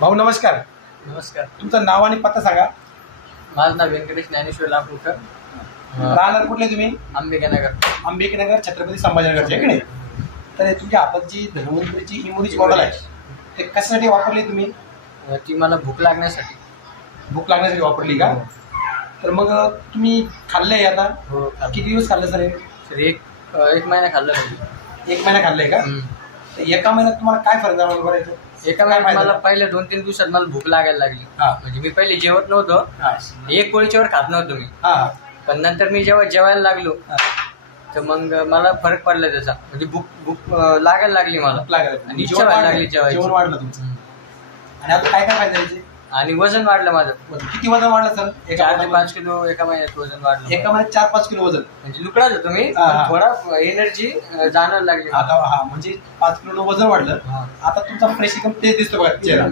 भाऊ नमस्कार. नमस्कार. तुमचं नाव आणि पत्ता सांगा. माझं नाव व्यंकटेश ज्ञानेश्वर लापूरकर राहणार कुठले तुम्ही? आंबेगानगर आंबेडकर छत्रपती संभाजीनगरचे इकडे तर हे तुमच्या हातात जी धन्वंतरीची इमोरीची बॉटल आहे. ते कशासाठी वापरली तुम्ही? ती मला भूक लागण्यासाठी. भूक लागण्यासाठी वापरली का? तर मग तुम्ही खाल्लंय आता? हो किती दिवस खाल्लं सर हे? तर एक एक महिना खाल्लं पाहिजे एक महिना खाल्लंय का? तर एका महिन्यात तुम्हाला काय फरक जाणवला बरं याचा? एका काय महिन्यात फायदा? मला पहिल्या दोन तीन दिवसात मला भूक लागायला लागली हा. म्हणजे मी पहिले जेवत नव्हतो हा एक पोळीच्यावर खात नव्हतो मी हा पण नंतर मी जेव्हा जेवायला लागलो हा. तर मग मला फरक पडला त्याचा म्हणजे भूक भूक अं, लागायला लागली मला लागली आणि इच्छा जेवण व्हायला वाढलं. लागली जेवायची. जेवण वाढलं तुमचं हम्म. आणि आता काय काय फायदा याचे? आणि वजन वाढलं माझं. किती वजन वाढलं सर? एका चार ते? पाच किलो एका महिन्यात वजन वाढलं. एका महिन्यात चार पाच किलो वजन? म्हणजे लुकडाच होतो मी हा, हा. पण थोडा एनर्जी जाणवायला लागली. आता हा म्हणजे पाच किलो वजन वाढलं. आता तुमचा फ्रेश एकदम तेज दिसतो बघा चेहरा.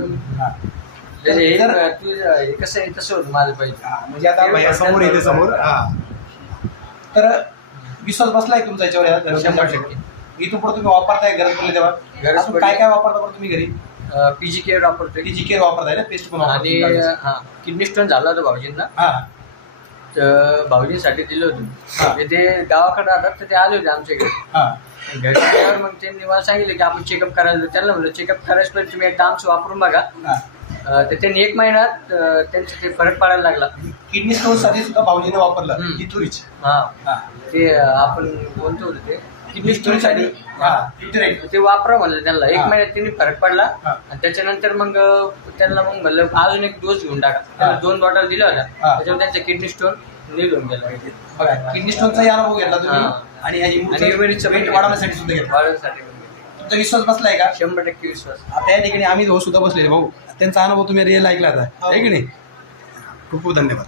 कसं आहे तसं होतं माझं पाहिजे हा, म्हणजे आता समोर येते समोर. तर विश्वास बसलाय तुमचा याच्यावर. इथून पुढे तुम्ही वापरताय गरज पडली तेव्हा. काय काय वापरता बरं तुम्ही घरी? पीजी केअर वापरतोय ती जी केअर वापरताय ना पेस्ट पण आणि. हा किडनी स्टोन झाला होता भाऊजींना. हा. तर भाऊजींसाठी दिलं होतं. हा. म्हणजे ते गावाकडे राहतात तर ते आले होते आमच्या इकडे. हा. घरी गेल्यावर मग त्यांनी मला सांगितलं की आपण चेकअप करायला जाऊ. त्यांना म्हणलं चेकअप करायचं पण तुम्ही एकदा आमचं वापरून बघा. हा. अं, तर त्यांनी एक महिन्यात अं, त्यांचं ते फरक पडायला लागला. किडनी स्टोनसाठी सुद्धा भाऊजीने वापरलं. हम्म. ही हा. हा. ते अं, आपण कोणतं होतं ते. हा. ते वापरा म्हणलं त्यांना. एक हा. महिन्यात त्यांनी फरक पडला. हा. आणि त्याच्यानंतर मग अं, त्यांना मग म्हणलं अजून एक डोस घेऊन टाका. त्यांना. दोन बॉटल दिल्या होत्या. हा. त्याच्यावर त्यांचा किडनी स्टोन निघून गेला. बघा किडनी स्टोनचा अनुभव घेतला तुम्ही. हा. आणि या इम्युनिटीचं वाढवण्यासाठी सुद्धा घेतला. वाढवण्यासाठी तुमचा विश्वास बसलाय का? शंभर टक्के विश्वास. आता या ठिकाणी आम्ही भाऊ सुद्धा बसलेले. भाऊ त्यांचा अनुभव तुम्ही रिअल ऐकला आता. हो. आहे की नाही? खूप खूप धन्यवाद.